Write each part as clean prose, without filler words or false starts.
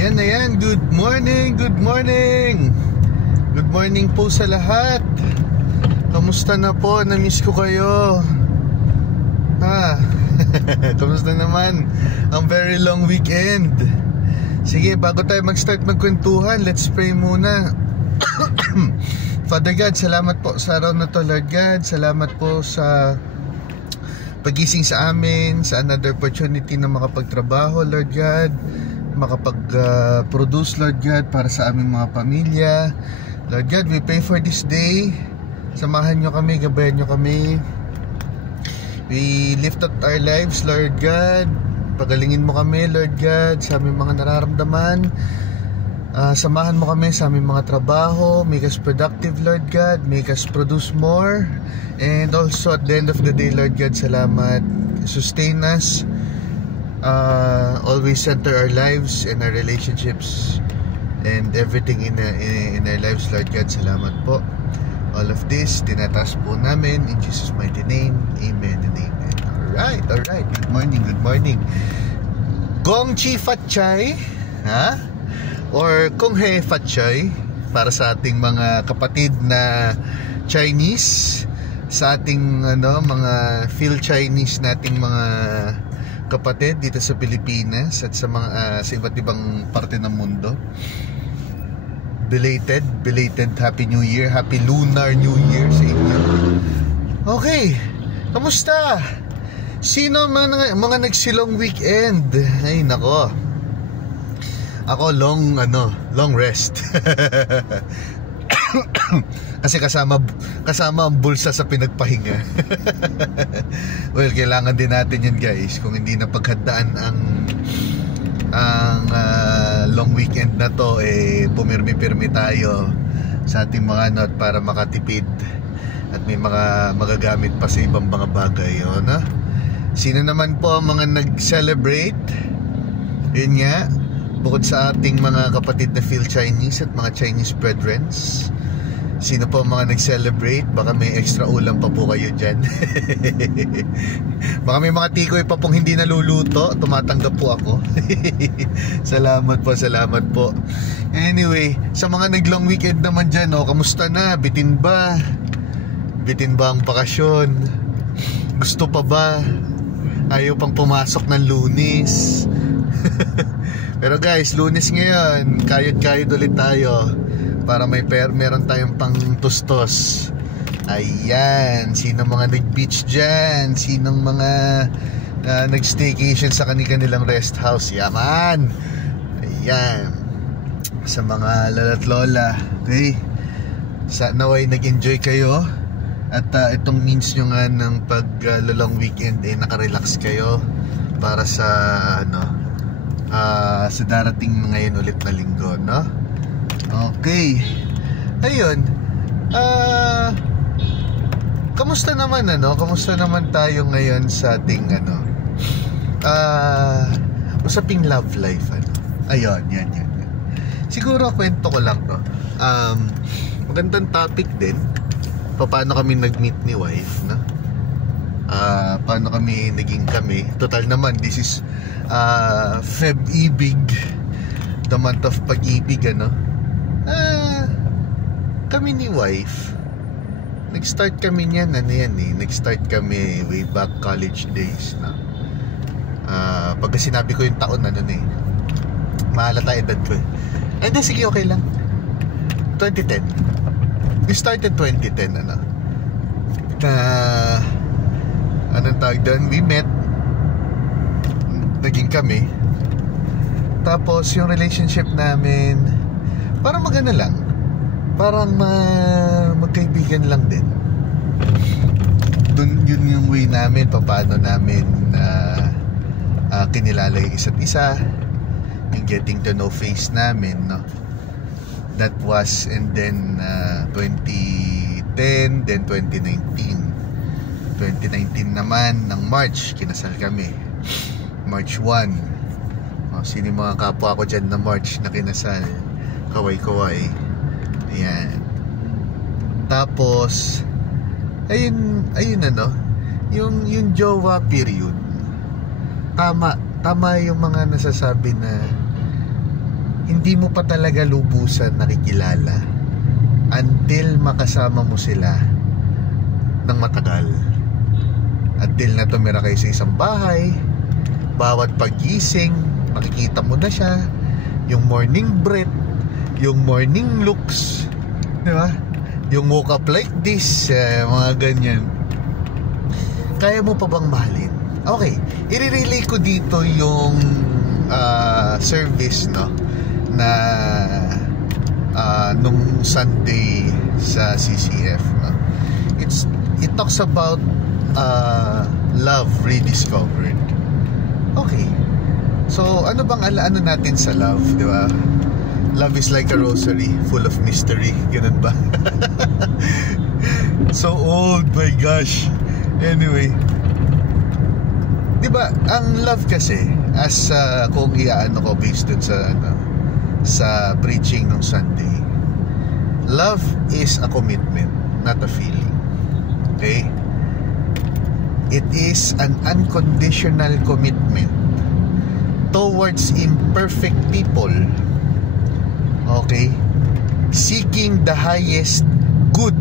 Ayan, good morning, good morning. Good morning po sa lahat. Kamusta na po? Na-miss ko kayo. Kamusta naman ang very long weekend? Sige, bago tayo mag-start magkwentuhan, let's pray muna. Father God, salamat po sa araw na to, Lord God. Salamat po sa pagising sa amin, sa another opportunity na makapagtrabaho, Lord God, makapag-produce, Lord God, para sa aming mga pamilya. Lord God, we pray for this day. Samahan nyo kami, gabayan nyo kami. We lift up our lives, Lord God. Pagalingin mo kami, Lord God, sa aming mga nararamdaman. Samahan mo kami sa aming mga trabaho. Make us productive, Lord God. Make us produce more. And also at the end of the day, Lord God, salamat. Sustain us. Always center our lives and our relationships and everything in our lives, Lord God. Salamat po. All of this, tinataas po namin in Jesus' mighty name. Amen and amen. Alright. Good morning. Gong Chi Fat Chai, or Kung He Fat Chai, para sa ating mga kapatid na Chinese, sa ating mga Phil Chinese nating mga kapatid dito sa Pilipinas at sa mga sa iba't ibang parte ng mundo. Belated Happy New Year, Happy Lunar New Year sa inyo. Okay, kamusta? Sino mga nagsilong weekend? Ay nako. Ako long rest. Kasi kasama ang bulsa sa pinagpahinga. Well, kailangan din natin yan, guys. Kung hindi na paghandaan ang long weekend na to, pumirmi-pirmi tayo sa ating mga note para makatipid at may mga magagamit pa sa ibang mga bagay, no? Sino naman po ang mga nag-celebrate? Yun nga, bukod sa ating mga kapatid na Phil Chinese at mga Chinese brethren, sino po ang mga nag-celebrate? Baka may extra ulam pa po kayo dyan. Baka may mga tikoy pa pong hindi naluluto. Tumatanggap po ako. Salamat po. Anyway, sa mga nag-long weekend naman dyan, kamusta na? Bitin ba ang bakasyon? Gusto pa ba? Ayaw pang pumasok ng Lunes. Pero guys, Lunes ngayon, kayod ulit tayo para meron tayong pang tustos. Ayan, sinong mga nag-beach dyan? Sinong mga nag-staycation sa kanilang rest house? Yaman. Ayan, sa mga lala't lola, okay, naway nag-enjoy kayo. At itong means nyo nga ng pag-long weekend, nakarelax kayo para sa sa darating ngayon ulit na linggo, no? Okay. Ayun. Kamusta naman tayo ngayon sa ating usaping love life, Ayun, yan. Siguro kwento ko lang to. Magandang topic din. Paano kami nag-meet ni wife, no? Paano kami naging kami. Total naman, this is Feb-ibig, the month of pag-ibig, kami ni wife, nag-start kami niyan, nag-start kami way back college days, no? Pagka sinabi ko yung taon, mahalata edad ko. Hindi, sige, okay lang. 2010. We started 2010, anong tawag doon? We met, naging kami. Tapos yung relationship namin parang maganda lang, parang magkaibigan lang din. Yun yung way namin, paano namin kinilala yung isa't isa, yung getting to know face namin, no? That was, and then 2010, then 2019 naman ng March, kinasal kami. March 1. Sino mga kapwa ko dyan na March na kinasal? Kaway. Ayan. Tapos ayun yung jowa period. Tama yung mga nasasabi na hindi mo pa talaga lubusan nakikilala until makasama mo sila ng matagal. Until na tumira kayo sa isang bahay, bawat paggising makikita mo na siya, yung morning breath, yung morning looks, di ba? Yung woke up like this, mga ganyan. Kaya mo pa bang mahalin? Okay, i-relay ko dito yung service, no, na nung Sunday sa CCF, no? It talks about love rediscovered. Okay, so ano bang alaano natin sa love, di ba? Love is like a rosary full of mystery, ganun ba? So old, my gosh. Anyway, di ba ang love kasi, as kung iaano ko based dun sa sa preaching ng Sunday, love is a commitment, not a feeling. Okay? It is an unconditional commitment towards imperfect people. Okay? Seeking the highest good.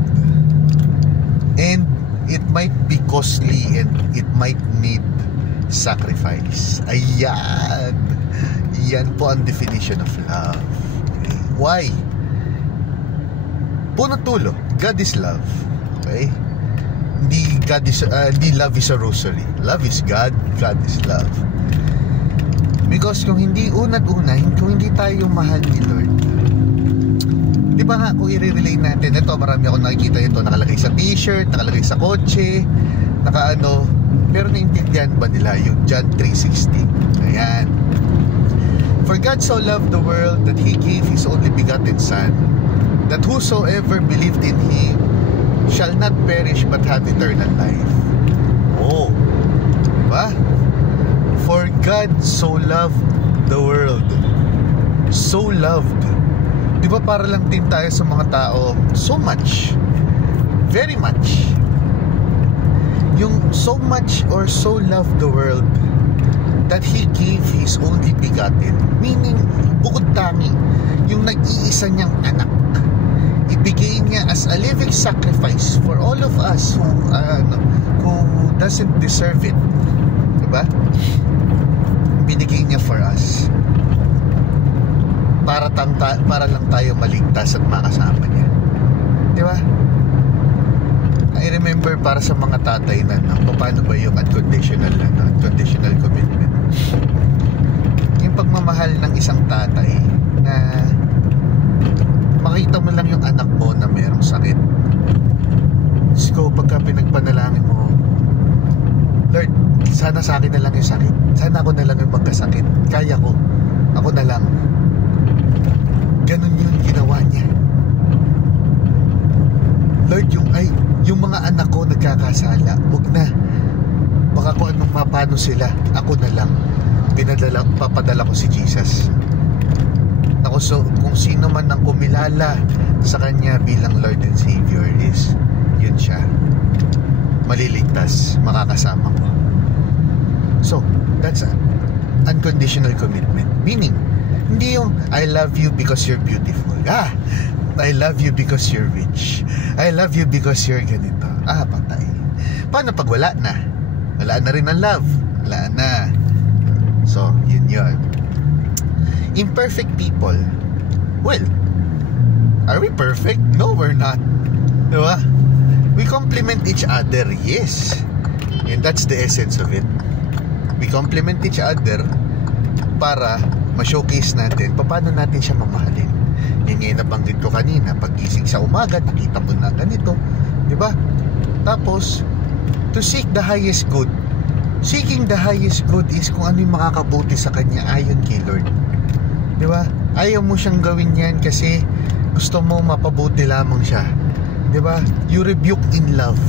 And it might be costly and it might need sacrifice. Ayan. Yan po ang definition of love. Okay? Why? Punot dulo, God is love. Okay? Hindi love is a rosary. Love is God, God is love. Because kung hindi una't-una, kung hindi tayo mahal ni Lord, di ba nga, kung i-relate natin, ito, marami akong nakikita ito, nakalagay sa t-shirt, nakalagay sa kotse, nakaano, pero naintindihan ba nila yung John 3:16? Ayan. For God so loved the world that He gave His only begotten Son, that whosoever believed in Him shall not perish but have eternal life. Oh, diba? For God so loved the world. So loved. Diba para lang din tayo sa mga tao, so much, very much. Yung so much or so loved the world that He gave His only begotten, meaning bukod tangi, yung nag-iisa niyang anak, ibigay niya as a living sacrifice for all of us who doesn't deserve it. Diba? Binigay niya for us para lang tayo maligtas at makasama niya. Diba? I remember para sa mga tatay na paano ba yung unconditional commitment. Yung pagmamahal ng isang tatay na makita mo lang yung anak mo na mayroong sakit. So pagka pinagpanalangin mo, Lord, sana sa akin na lang yung sakit, sana ako na lang yung magkasakit, kaya ko, ako na lang. Ganun yun ginawa niya. Lord, yung mga anak ko nagkakasala, wag na, baka kung anong mapano sila, ako na lang. Papadala ko si Jesus. Ako, so kung sino man ang kumilala sa Kanya bilang Lord and Savior is yun siya, maliligtas, makakasama ko. So that's unconditional commitment. Meaning, hindi yung I love you because you're beautiful, I love you because you're rich, I love you because you're ganito. Patay. Paano pag wala na? Wala na rin ang love. Wala na. So yun. Imperfect people, well, are we perfect? No, we're not. Diba? We complement each other, yes. And that's the essence of it. We complement each other para ma-showcase natin paano natin siya mamahalin. Yan nga yung nabanggit ko kanina, paggising sa umaga, nakita mo na ganito, diba? Tapos, to seek the highest good. Seeking the highest good is kung ano yung makakabuti sa Kanya ayon kay Lord. Diba? Ayaw mo siyang gawin yan kasi gusto mo mapabuti lamang siya. Diba? You rebuke in love.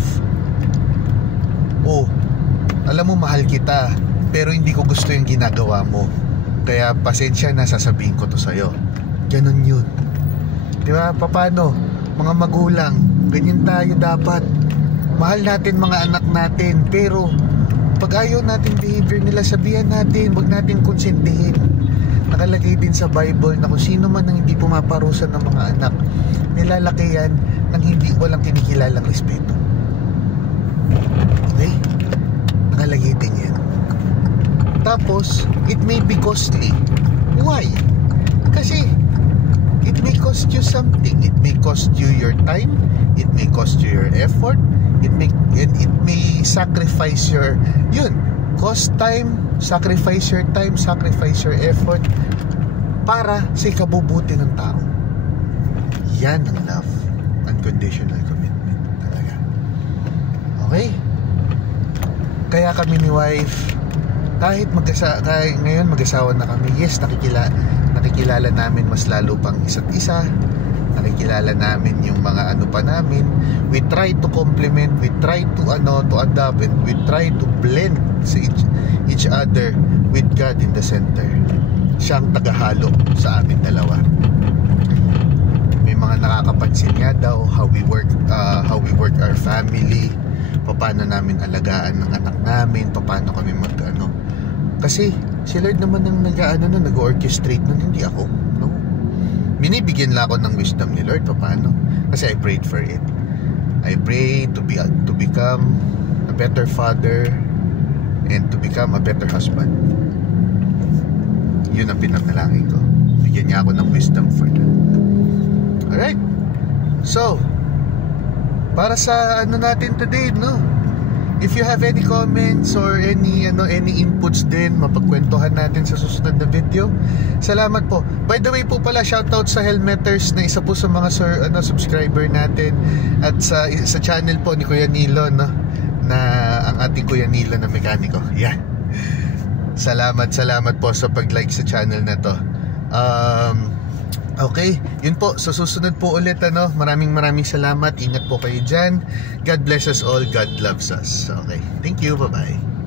Oh, alam mo mahal kita, pero hindi ko gusto yung ginagawa mo, kaya pasensya na, sasabihin ko to sa'yo. Ganon yun. Diba? Paano? Mga magulang, ganyan tayo dapat. Mahal natin mga anak natin, pero pag ayaw natin behavior nila, sabihan natin, wag natin konsentihin. nakalagay din sa Bible na kung sino man ang hindi pumaparusa ng mga anak, nilalaki yan ng hindi walang kinikilalang respeto. Okay? Nakalagay din yan. Tapos, it may be costly. Why? Kasi, it may cost you something. It may cost you your time. It may cost you your effort. It may sacrifice your, cost time, sacrifice your time, sacrifice your effort para sa ikabubuti ng tao. Yan ang love. Unconditional commitment. Talaga. Okay? Kaya kami ni wife, kahit ngayon mag-asawa na kami, yes, nakikilala namin mas lalo pang isa't isa. Nakikilala namin yung mga ano pa namin. We try to complement, we try to adapt, and we try to blend sa each other with God in the center. Siyang tagahalo sa amin dalawa. May mga nakakapansin nga daw how we work our family, paano namin alagaan ng anak namin, paano kami kasi si Lord naman ang nag-orchestrate nun, hindi ako, no? Binibigyan lang ako ng wisdom ni Lord paano, kasi I prayed for it. I prayed to become a better father and to become a better husband. Yun ang pinanalangin ko. Bigyan niya ako ng wisdom for that. Alright, so para sa natin today, no? If you have any comments or any inputs din, mapagkwentuhan natin sa susunod na video. Salamat po. By the way po pala, shoutout sa Helmeters na isa po sa mga subscriber natin, at sa channel po ni Kuya Nilo, no? Na ang ating Kuya Nilo na mekaniko. Yan. Salamat po sa pag-like sa channel na to. Okay, yun po. So susunod po ulit, maraming salamat. Ingat po kayo dyan. God bless us all. God loves us. Okay, thank you. Bye-bye.